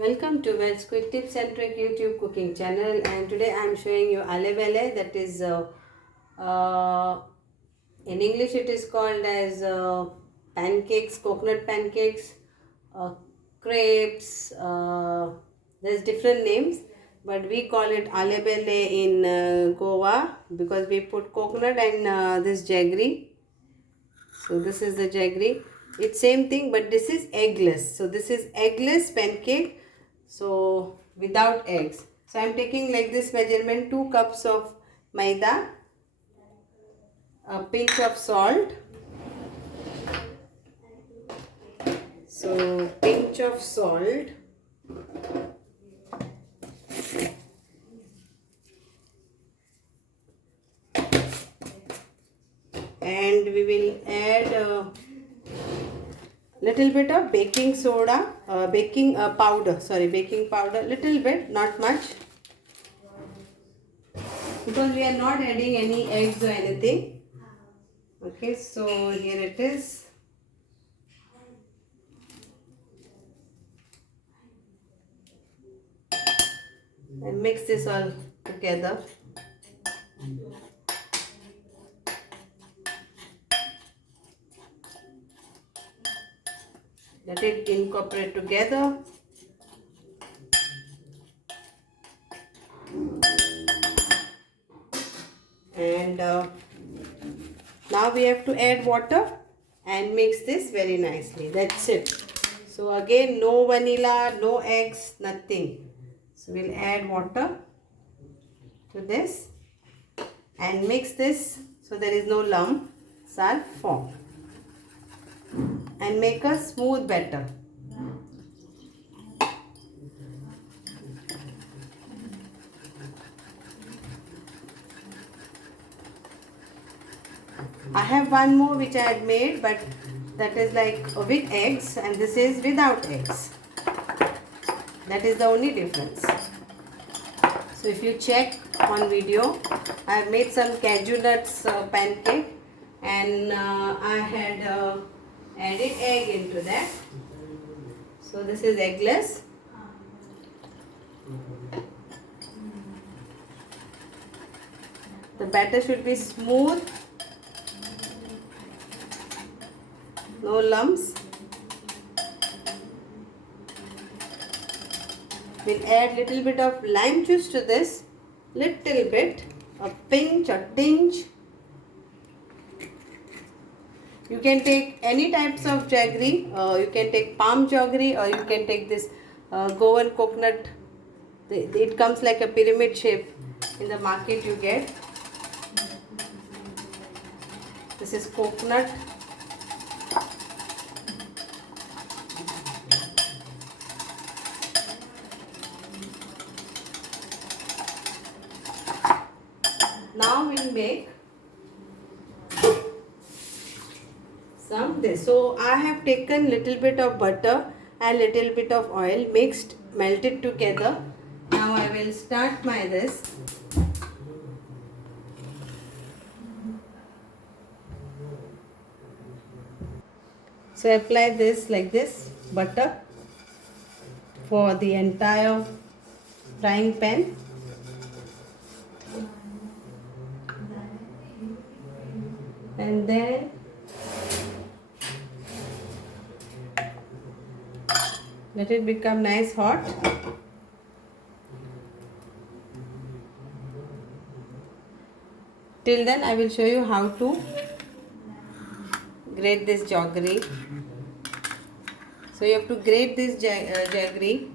Welcome to Wells Quick Tips and Trick YouTube cooking channel, and today I am showing you allebelle, that is uh, in English it is called as pancakes, coconut pancakes, uh, crepes, there's different names, but we call it allebelle in Goa because we put coconut and this jaggery. So this is the jaggery. It's same thing, but this is eggless. So this is eggless pancake. So without eggs. So I'm taking like this measurement: 2 cups of maida, a pinch of salt. So pinch of salt. And we will add little bit of baking soda, baking powder, little bit, not much, because we are not adding any eggs or anything. Okay, so here it is. And mix this all together. Let it incorporate together. And now we have to add water and mix this very nicely. That's it. So again, no vanilla, no eggs, nothing. So we'll add water to this and mix this so there is no lumps are formed, and make a smooth batter. I have one more which I had made, but that is like with eggs, and this is without eggs. That is the only difference. So if you check on video, I have made some cashew nuts pancake, and I had added egg into that. So this is eggless. The batter should be smooth, no lumps. We'll add little bit of lime juice to this, little bit, a pinch or tinge. You can take any types of jaggery. You can take palm jaggery, or you can take this Goan coconut. It comes like a pyramid shape. In the market you get. This is coconut. Now we'll make some this. So I have taken little bit of butter and little bit of oil, mixed, melted together. Now I will start my this. So apply this like this, butter, for the entire frying pan. And then let it become nice hot. Till then I will show you how to grate this jaggery. So you have to grate this jaggery.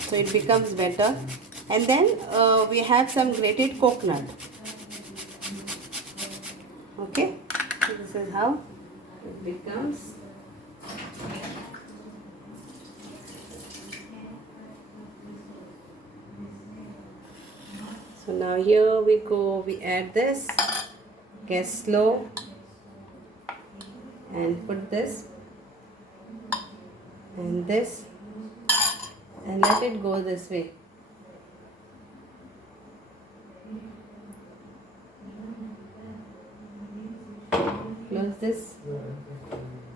So it becomes better. And then we have some grated coconut. Okay, so this is how it becomes. So now here we go, we add this, gas slow, and put this and this, and let it go this way. close this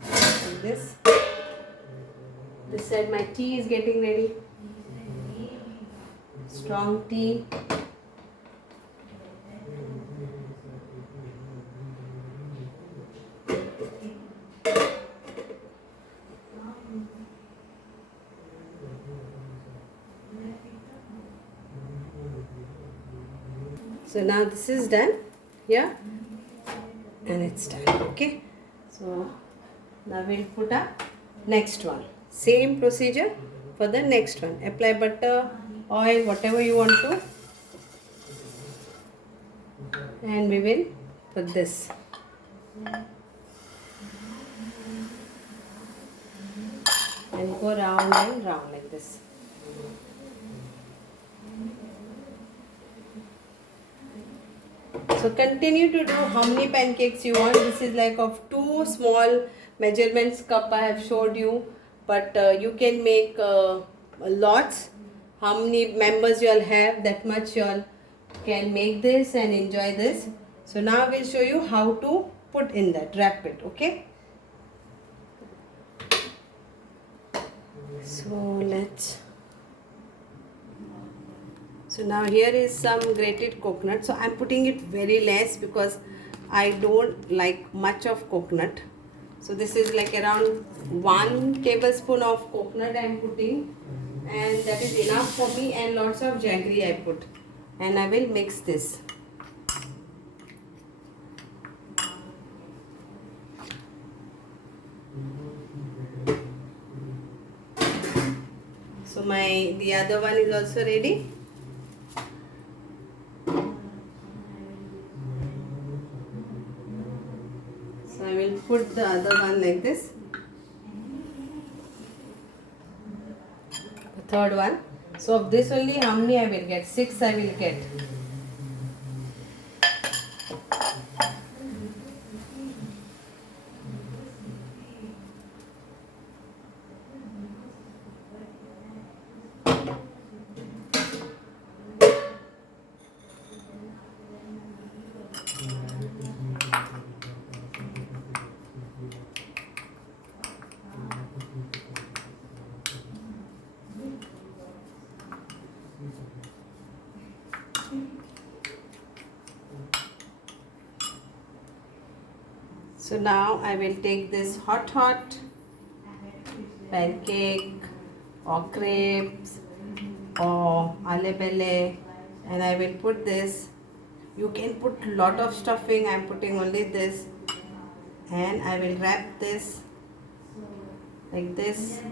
like this. This side my tea is getting ready. Strong tea. So now this is done, yeah, and it's done. Okay, so now we'll put a next one. Same procedure for the next one. Apply butter, oil, whatever you want to, and we will put this. And go round and round like this. So continue to do how many pancakes you want. This is like of 2 small measurements cup I have showed you, but you can make lots. How many members you all have, that much you all can make this and enjoy this. So now I will show you how to put in that, wrap it, okay? So now here is some grated coconut. So I'm putting it very less because I don't like much of coconut. So this is like around 1 tablespoon of coconut I'm putting, and that is enough for me, and lots of jaggery I put, and I will mix this. So the other one is also ready. So I will put the other one like this. The third one. So of this only how many I will get? 6 I will get. So now I will take this hot pancake or crepes or allebelle, and I will put this. You can put lot of stuffing. I am putting only this, and I will wrap this like this.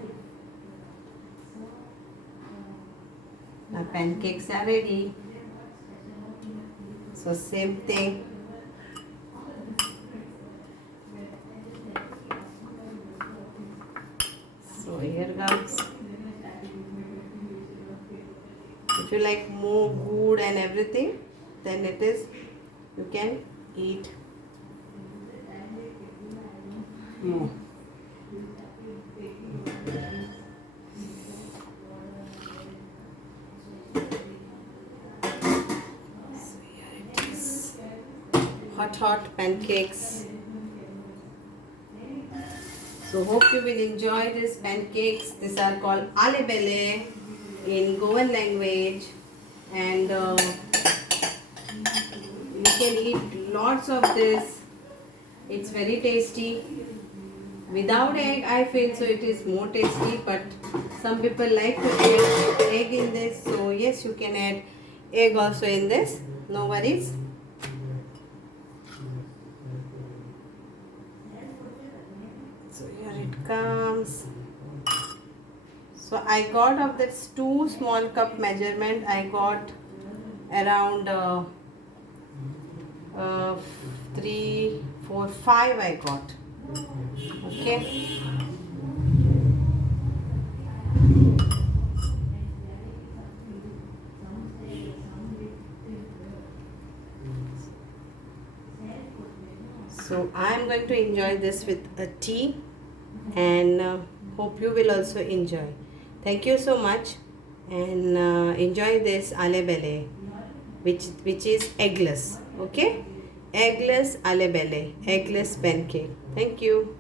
Now pancakes are ready. So same thing. So here comes. If you like more good and everything, then it is, you can eat more. So here it is. Hot pancakes. So hope you will enjoy these pancakes. These are called allebelle in Goan language, and you can eat lots of this. It's very tasty. Without egg I feel so it is more tasty, but some people like to add egg in this. So yes, you can add egg also in this. No worries. So here it comes. So I got of this 2 small cup measurement, I got around 3, 4, 5 I got. Okay. So I am going to enjoy this with a tea, and hope you will also enjoy. Thank you so much, and enjoy this allebelle, which is eggless. Okay, Eggless Allebelle, eggless pancake. Thank you.